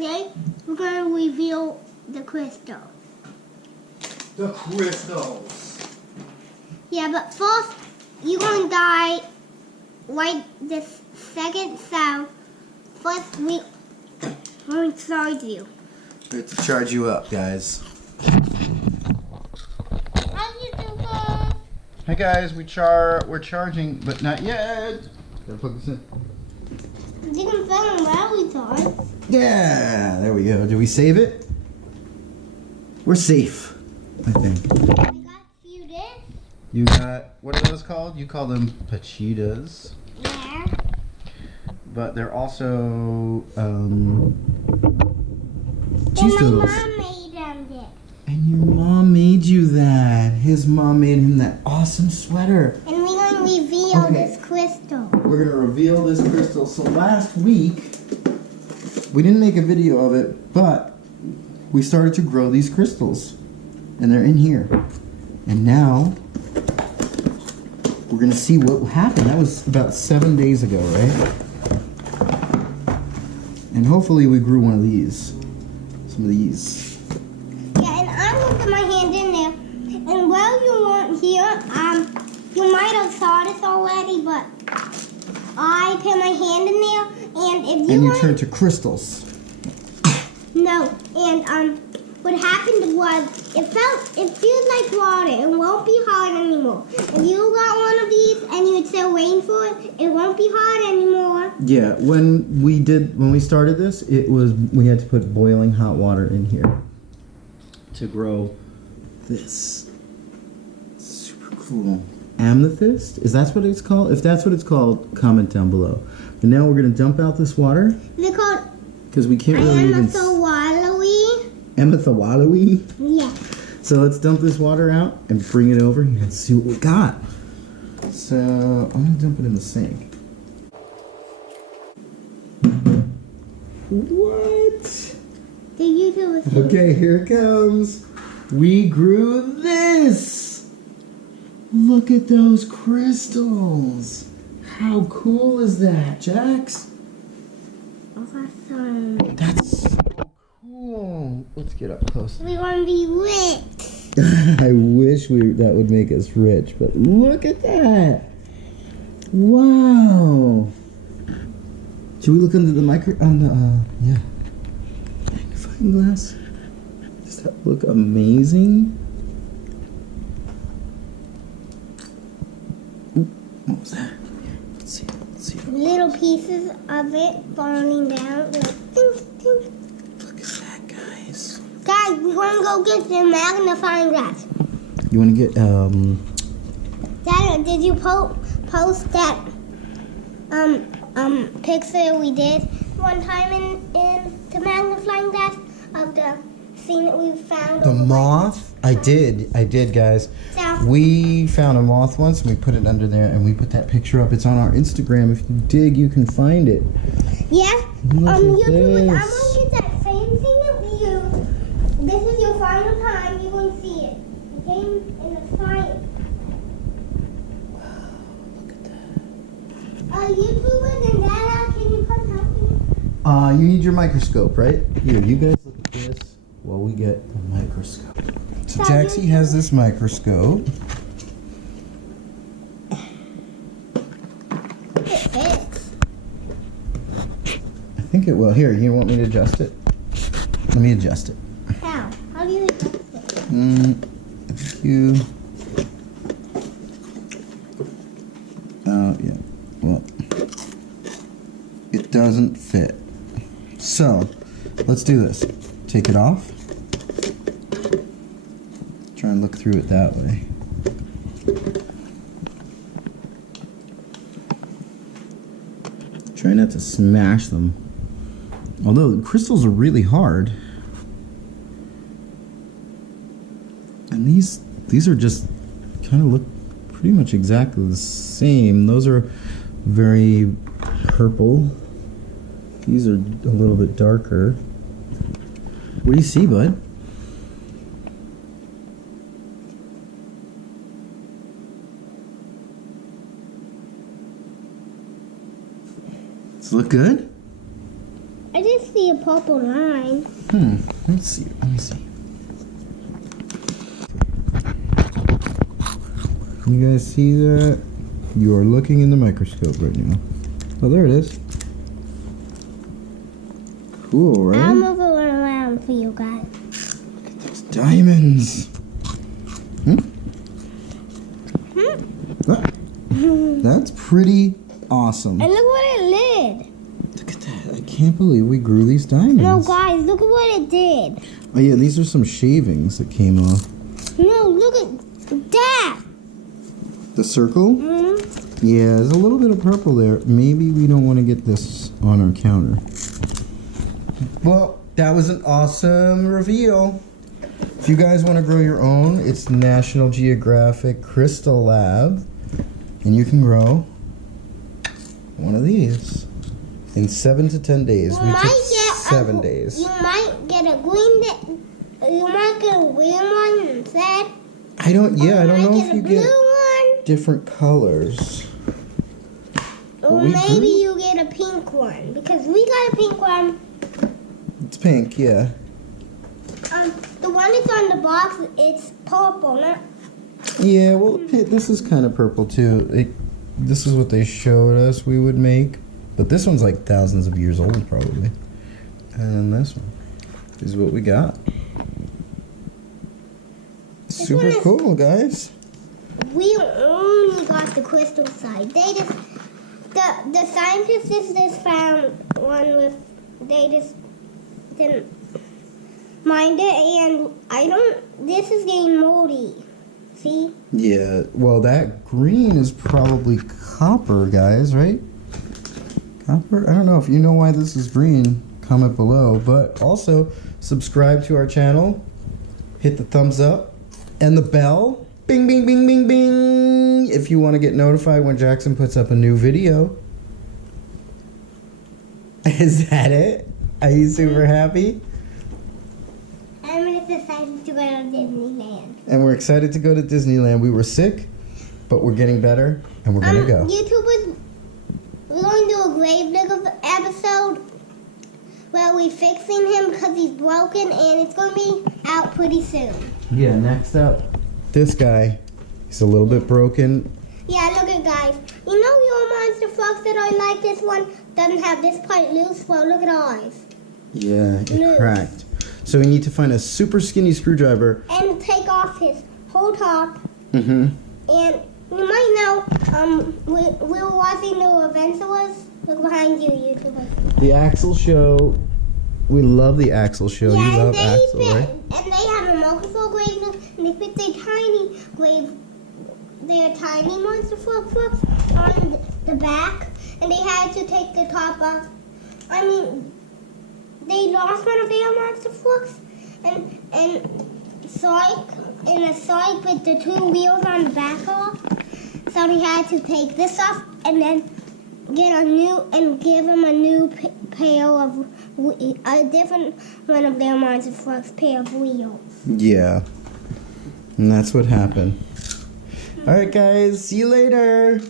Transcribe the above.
today we're going to reveal the crystal. The crystals. Yeah, but first you're going to die right this second, so first we're going to charge you. We have to charge you up, guys. Hi guys, we're charging, but not yet. Gotta plug this in. You can fill in battery charge. Yeah, there we go. Do we save it? We're safe, I think. I got you this. You got, what are those called? You call them pachitas. Yeah. But they're also cheese And doodles. my mom made them this. And your mom made you that. His mom made him that awesome sweater. And we're going to reveal this crystal. We're going to reveal this crystal. So last week, we didn't make a video of it, but we started to grow these crystals. And they're in here. And now, we're going to see what happened. That was about 7 days ago, right? And hopefully we grew one of these. Some of these. Yeah, and I'm going to put my hand in there. And while you weren't here, you might have saw this already, but I put my hand in there, and if you And you want, turn to crystals. no, and what happened was it feels like water. It won't be hard anymore. If you got one of these and you're still waiting for it, it won't be hard anymore. Yeah, when we started this, we had to put boiling hot water in here to grow this. Super cool. Amethyst? Is that what it's called? If that's what it's called, comment down below. And now we're gonna dump out this water They're called because we can't really even. Emethawalawi? Yeah. So let's dump this water out and bring it over here and see what we got. So I'm gonna dump it in the sink. What? The YouTube is Okay, here it comes. We grew this. Look at those crystals. How cool is that, Jax? awesome. That's so cool. Let's get up close. We want to be rich. I wish that would make us rich, but look at that. Wow. Should we look under the magnifying glass? Does that look amazing? Ooh, what was that? Let's see. Little pieces of it falling down. Like, ding, ding. Look at that, guys. Guys, we want to go get the magnifying glass. You want to get Dad, did you post that picture we did one time in the magnifying glass of the scene that we found? the moth? I did, guys. So, We found a moth once and we put it under there and we put that picture up. It's on our Instagram. If you dig, you can find it. yeah. Look at I'm gonna this. get that same thing that we used. This is your final time. You will see it. It came in the science. Look at that. YouTubers and Dada, can you come help me? You need your microscope, right? Here, you guys look at this while we get the microscope. So Jaxie has this microscope. It fits. I think it will. Here, you want me to adjust it? Let me adjust it. How? How do you adjust it? If you... yeah. Well, it doesn't fit. So, let's do this. Take it off. Try and look through it that way. Try not to smash them. Although the crystals are really hard. And these are just kind of look pretty much exactly the same. Those are very purple. These are a little bit darker. What do you see, bud? Does it look good? I just see a purple line. Let's see. Let me see. You guys see that? You are looking in the microscope right now. Oh, there it is. Cool, right? I'll move it around for you guys. Those diamonds. Ah, that's pretty awesome. And look what it did. Look at that. I can't believe we grew these diamonds. No, guys, look at what it did. Oh, yeah, these are some shavings that came off. No, look at that. The circle? Yeah, there's a little bit of purple there. Maybe we don't want to get this on our counter. Well, that was an awesome reveal. If you guys want to grow your own, it's National Geographic Crystal Lab. And you can grow one of these in 7 to 10 days. We took 7 days. You might get a green. You might get a green one instead. I don't know if you get one. different colors. Or maybe you get a pink one because we got a pink one. It's pink, yeah. The one that's on the box, it's purple, not. Yeah, well, this is kind of purple too. This is what they showed us we would make, but this one's like thousands of years old probably. And this one is what we got. Super cool, guys. We only got the crystal side. They just the scientists just found one with. They just didn't mind it, and this is getting moldy. See? Yeah, well, that green is probably copper, guys, right? Copper? I don't know if you know why this is green. Comment below, but also subscribe to our channel, hit the thumbs up, and the bell. Bing, bing, bing, bing, bing. If you want to get notified when Jackson puts up a new video. Is that it? Are you super happy? I'm excited to go to Disneyland. And we're excited to go to Disneyland. We were sick, but we're getting better, and we're gonna go. We're going to do a grave digger episode where we're fixing him because he's broken, and it's going to be out pretty soon. Yeah, next up, this guy. He's a little bit broken. Yeah, look at guys. You know your monster fox that I like, this one doesn't have this part loose? Well, look at ours. Yeah, it cracked. So we need to find a super skinny screwdriver. And take off his whole top. Mm-hmm. And you might know, we were watching the Adventurers. Look behind you, YouTuber. The Axel Show. We love the Axel Show. Yeah, you love Axel, right? And they have a multiple grave, and they put their tiny monster fox on the back, and they had to take the top off. I mean, they lost one of their monster fox, and a Sonic with the 2 wheels on the back off. So they had to take this off and then get a new and give them a new pair of a different one of their monster fox pair of wheels. Yeah, and that's what happened. All right, guys. See you later.